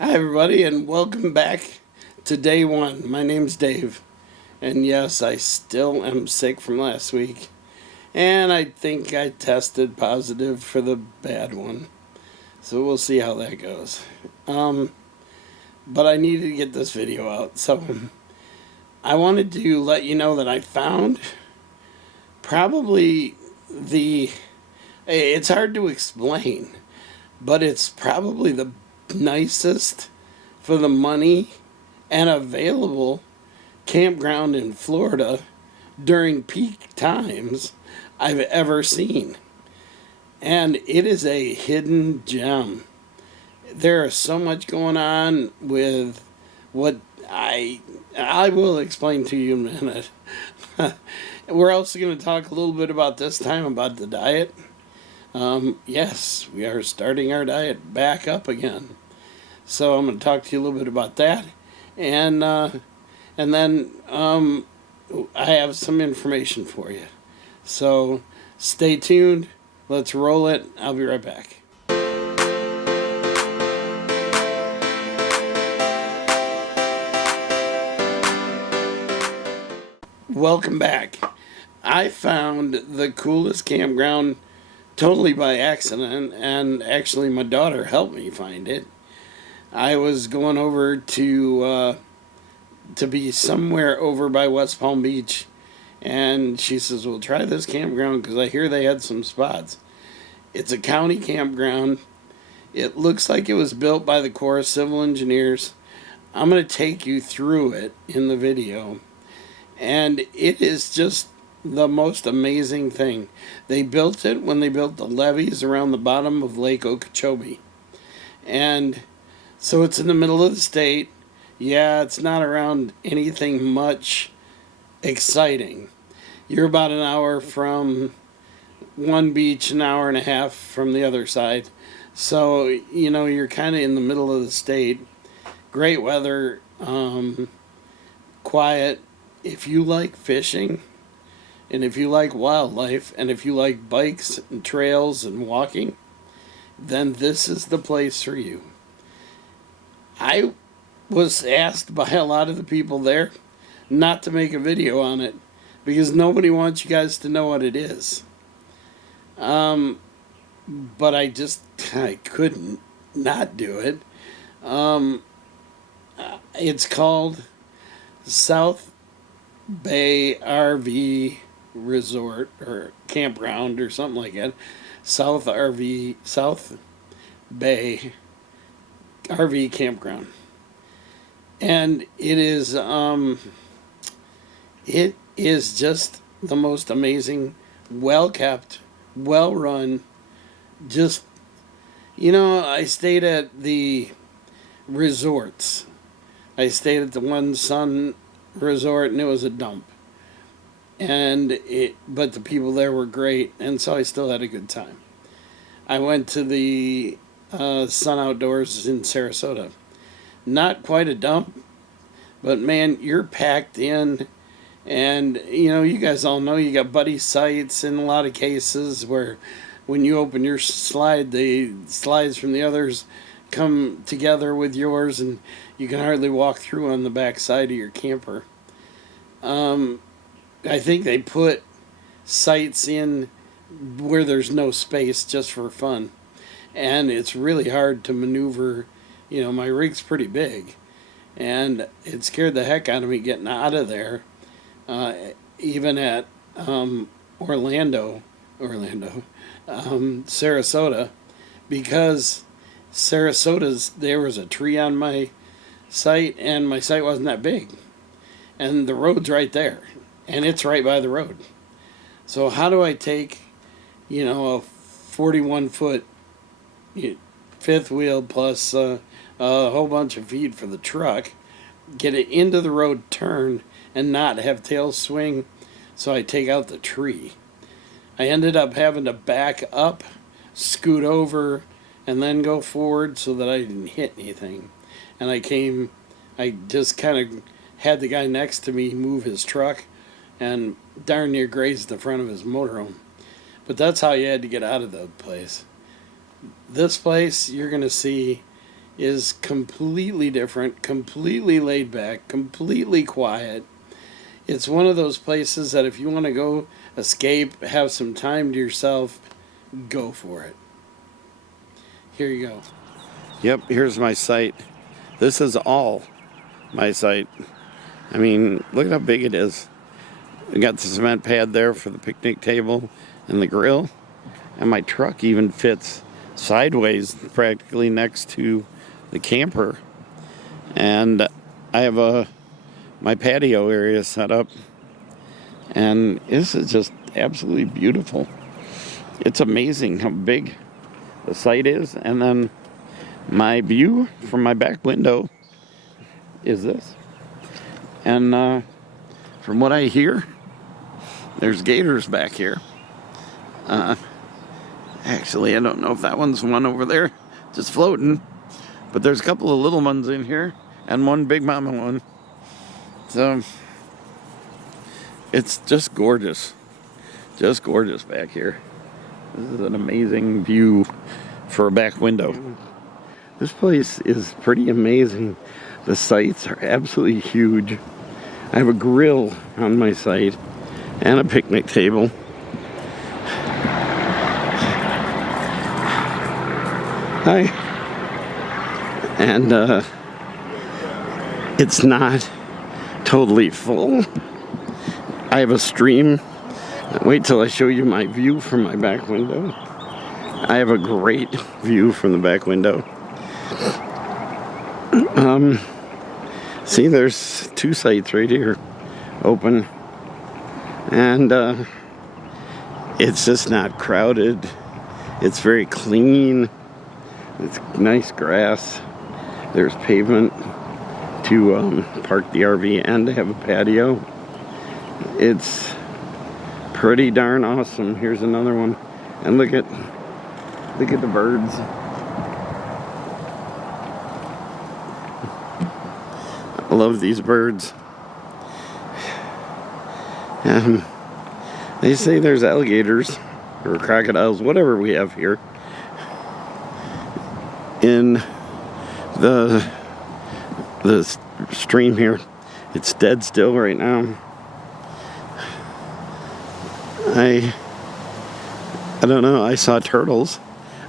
Hi, everybody, and welcome back to day one. My name's Dave, and yes, I still am sick from last week, and I think I tested positive for the bad one, so we'll see how that goes. Um, but I needed to get this video out, so I wanted to let you know that I found probably the. It's hard to explain, but it's probably the nicest for the money and available campground in Florida during peak times I've ever seen. And it is a hidden gem. There is so much going on with what I will explain to you in a minute. We're also going to talk a little bit about this time about the diet. Yes, we are starting our diet back up again. So I'm going to talk to you a little bit about that, and then I have some information for you. So stay tuned. Let's roll it. I'll be right back. Welcome back. I found the coolest campground totally by accident, and actually, my daughter helped me find it. I was going over to be somewhere over by West Palm Beach, and she says, "Well, try this campground because I hear they had some spots." It's a county campground. It looks like it was built by the Corps of Civil Engineers. I'm going to take you through it in the video, and it is just the most amazing thing. They built it when they built the levees around the bottom of Lake Okeechobee, and so it's in the middle of the state. Yeah, it's not around anything much exciting. You're about an hour from one beach, an hour and a half from the other side. So, you're kind of in the middle of the state. Great weather, quiet. If you like fishing, and if you like wildlife, and if you like bikes and trails and walking, then this is the place for you. I was asked by a lot of the people there not to make a video on it because nobody wants you guys to know what it is. But I couldn't not do it. It's called South Bay RV Resort or Campground or something like that. South Bay RV Campground. And it is just the most amazing, well kept, well run. Just, I stayed at the resorts. I stayed at the One Sun Resort, and it was a dump. But the people there were great, and so I still had a good time. I went to the Sun Outdoors in Sarasota. Not quite a dump, but man, you're packed in. And, you guys all know you got buddy sites in a lot of cases where when you open your slide, the slides from the others come together with yours, and you can hardly walk through on the back side of your camper. I think they put sites in where there's no space just for fun. And it's really hard to maneuver. My rig's pretty big, and it scared the heck out of me getting out of there. Even at Sarasota, because there was a tree on my site, and my site wasn't that big, and the road's right there, and it's right by the road. So how do I take, a 41-foot fifth wheel plus a whole bunch of feet for the truck, get it into the road turn, and not have tail swing, so I take out the tree. I ended up having to back up, scoot over, and then go forward so that I didn't hit anything. And I just kind of had the guy next to me move his truck and darn near grazed the front of his motorhome. But that's how you had to get out of the place. This place, you're going to see is completely different, completely laid back, completely quiet. It's one of those places that if you want to go escape, have some time to yourself, go for it. Here you go. Yep, here's my site. This is all my site. I mean, look at how big it is. We got the cement pad there for the picnic table and the grill. And my truck even fits sideways practically next to the camper. And I have my patio area set up. And this is just absolutely beautiful. It's amazing how big the site is. And then my view from my back window is this. And from what I hear, there's gators back here. Actually, I don't know if that one's one over there, just floating. But there's a couple of little ones in here, and one big mama one. So, it's just gorgeous. Just gorgeous back here. This is an amazing view for a back window. This place is pretty amazing. The sites are absolutely huge. I have a grill on my site and a picnic table. Hi. And it's not totally full. I have a stream. Wait till I show you my view from my back window. I have a great view from the back window. See, there's two sites right here open. And it's just not crowded. It's very clean. It's nice grass. There's pavement to park the RV and to have a patio. It's pretty darn awesome. Here's another one. And look at the birds. I love these birds. They say there's alligators or crocodiles, whatever we have here, in the stream here. It's dead still right now. I don't know. I saw turtles.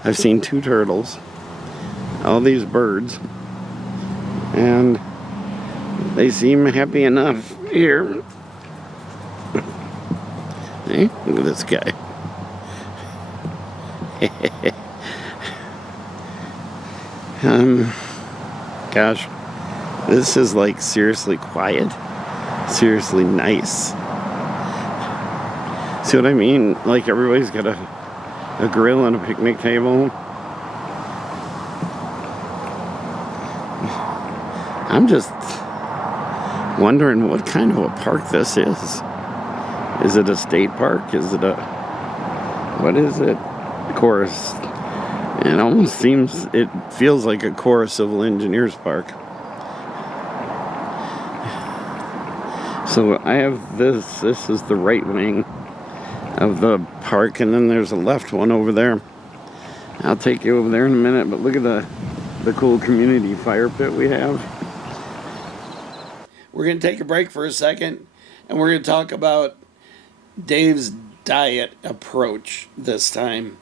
I've seen 2 turtles. All these birds. And they seem happy enough here. Hey, look at this guy. Gosh, this is like seriously quiet, seriously nice. See what I mean? Like everybody's got a grill and a picnic table. I'm just wondering what kind of a park this is. Is it a state park? Is it what is it? Of course. It almost it feels like a Corps Civil Engineers Park. So I have this is the right wing of the park, and then there's a left one over there. I'll take you over there in a minute, but look at the cool community fire pit we have. We're going to take a break for a second, and we're going to talk about Dave's diet approach this time.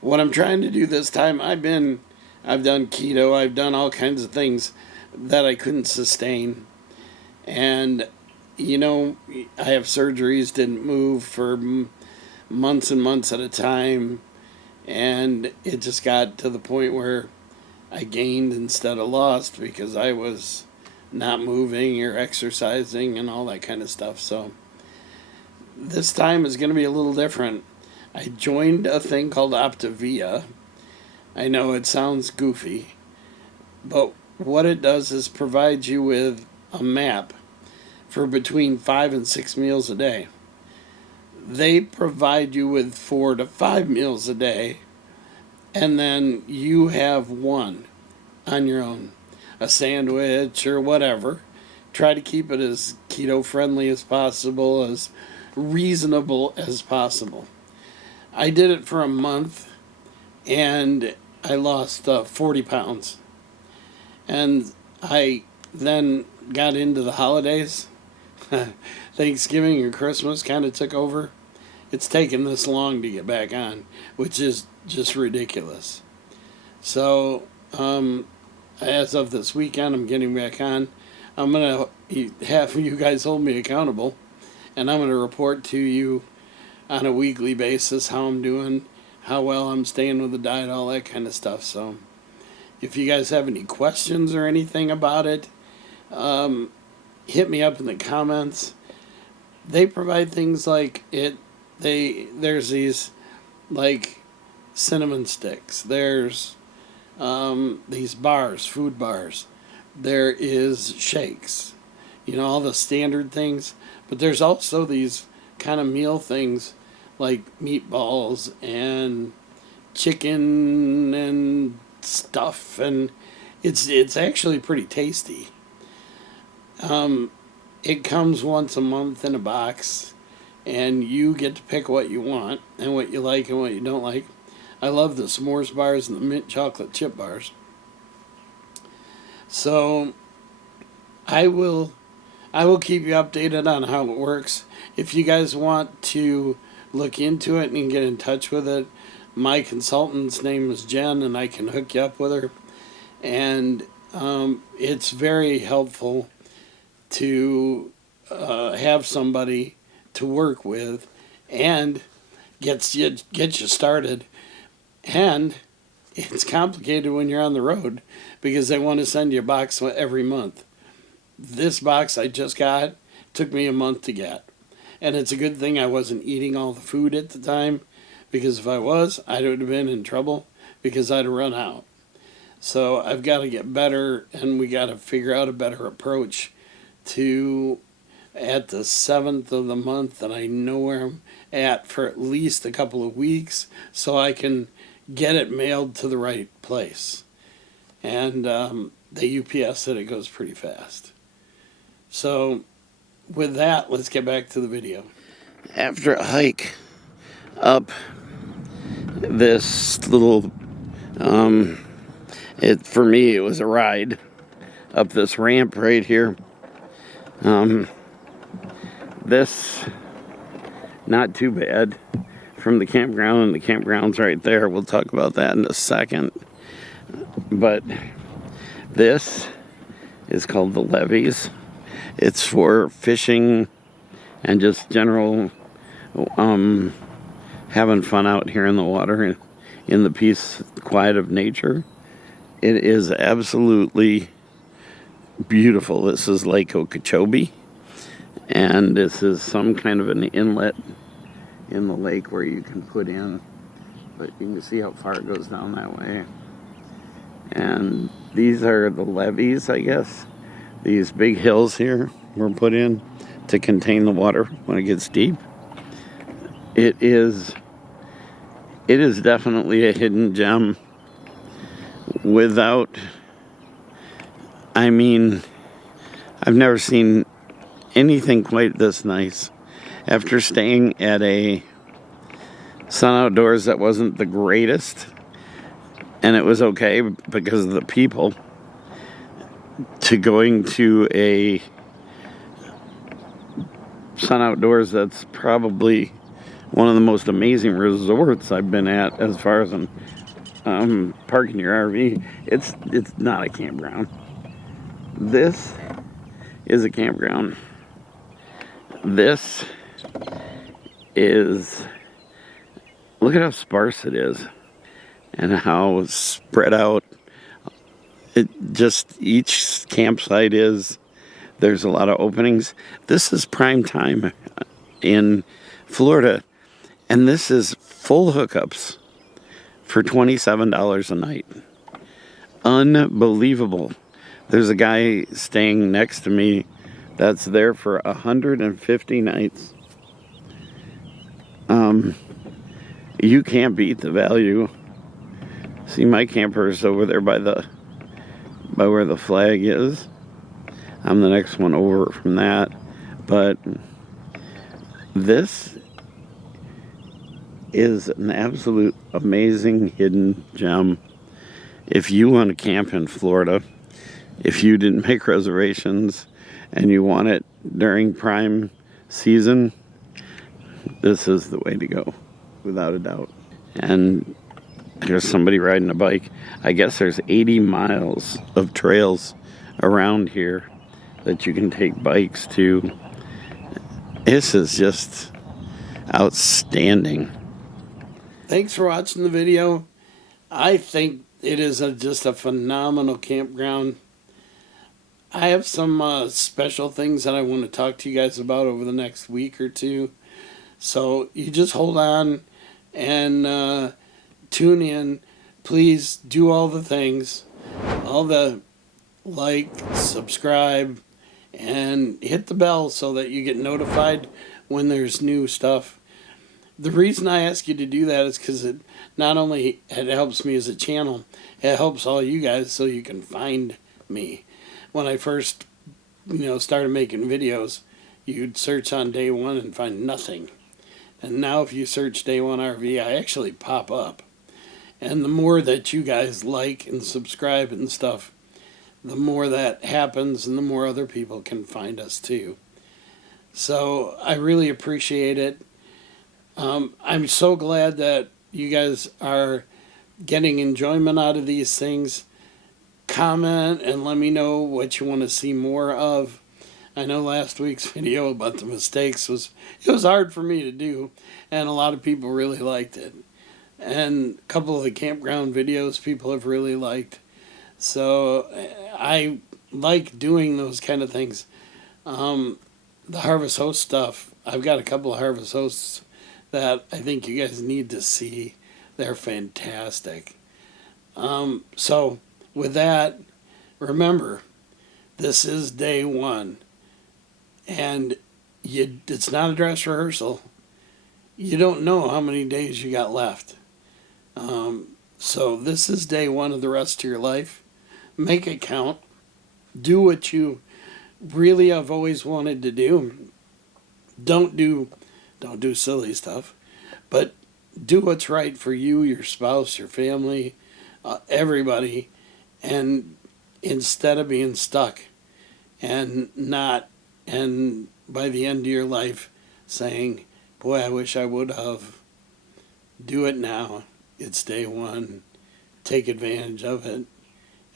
What I'm trying to do this time, I've done keto, I've done all kinds of things that I couldn't sustain. And, you know, I have surgeries, didn't move for months and months at a time. And it just got to the point where I gained instead of lost because I was not moving or exercising and all that kind of stuff. So this time is going to be a little different. I joined a thing called Optavia. I know it sounds goofy, but what it does is provides you with a map for between 5 and 6 meals a day. They provide you with 4 to 5 meals a day, and then you have one on your own, a sandwich or whatever. Try to keep it as keto friendly as possible, as reasonable as possible. I did it for a month, and I lost 40 pounds. And I then got into the holidays. Thanksgiving and Christmas kind of took over. It's taken this long to get back on, which is just ridiculous. So, as of this weekend, I'm getting back on. I'm going to have you guys hold me accountable, and I'm going to report to you on a weekly basis how I'm doing, how well I'm staying with the diet, all that kind of stuff. So, if you guys have any questions or anything about it, hit me up in the comments. They provide things like there's these like cinnamon sticks. There's these bars, food bars. There is shakes, all the standard things. But there's also these kind of meal things like meatballs and chicken and stuff, and it's actually pretty tasty. It comes once a month in a box, and you get to pick what you want and what you like and what you don't like. I love the s'mores bars and the mint chocolate chip bars. So I will keep you updated on how it works. If you guys want to look into it and get in touch with it, my consultant's name is Jen, and I can hook you up with her. And it's very helpful to have somebody to work with, and get you started. And it's complicated when you're on the road because they want to send you a box every month. This box I just got took me a month to get. And it's a good thing I wasn't eating all the food at the time, because if I was, I would have been in trouble because I'd have run out. So I've got to get better, and we got to figure out a better approach to, at the 7th of the month, that I know where I'm at for at least a couple of weeks so I can get it mailed to the right place. And the UPS said it goes pretty fast. So with that, let's get back to the video. After a hike up this little, for me it was a ride up this ramp right here. This, not too bad from the campground, and the campground's right there. We'll talk about that in a second. But this is called the levees. It's for fishing and just general having fun out here in the water and in the peace, quiet of nature. It is absolutely beautiful. This is Lake Okeechobee, and this is some kind of an inlet in the lake where you can put in, but you can see how far it goes down that way. And these are the levees, I guess. These big hills here were put in to contain the water when it gets deep. It is definitely a hidden gem. I've never seen anything quite this nice. After staying at a Sun Outdoors that wasn't the greatest, and it was okay because of the people, to going to a Sun Outdoors that's probably one of the most amazing resorts I've been at as far as parking your RV. It's not a campground. This is a campground. This is, look at how sparse it is and how spread out each campsite is. There's a lot of openings. This is prime time in Florida, and this is full hookups for $27 a night. Unbelievable. There's a guy staying next to me that's there for 150 nights. You can't beat the value. See, my camper's over there by where the flag is. I'm the next one over from that. But this is an absolute amazing hidden gem. If you want to camp in Florida, if you didn't make reservations and you want it during prime season, this is the way to go, without a doubt. And there's somebody riding a bike. I guess there's 80 miles of trails around here that you can take bikes to. This is just outstanding. Thanks for watching the video. I think it is just a phenomenal campground. I have some special things that I want to talk to you guys about over the next week or two. So you just hold on and tune in. Please do all the things. All the like, subscribe, and hit the bell so that you get notified when there's new stuff. The reason I ask you to do that is because it not only it helps me as a channel, it helps all you guys so you can find me. When I first, started making videos, you'd search on Day One and find nothing. And now if you search Day One RV, I actually pop up. And the more that you guys like and subscribe and stuff, the more that happens and the more other people can find us too. So I really appreciate it. I'm so glad that you guys are getting enjoyment out of these things. Comment and let me know what you want to see more of. I know last week's video about the mistakes was hard for me to do, and a lot of people really liked it. And a couple of the campground videos people have really liked. So I like doing those kind of things. The Harvest Host stuff, I've got a couple of Harvest Hosts that I think you guys need to see. They're fantastic. So with that, remember, this is Day One. And it's not a dress rehearsal. You don't know how many days you got left. So this is Day One of the rest of your life. Make it count. Do what you really have always wanted to do. Don't do silly stuff, but do what's right for you, your spouse, your family, everybody, and instead of being stuck and by the end of your life saying, boy, I wish I would have. Do it now. It's Day One. Take advantage of it.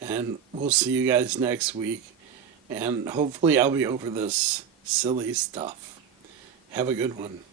And we'll see you guys next week. And hopefully I'll be over this silly stuff. Have a good one.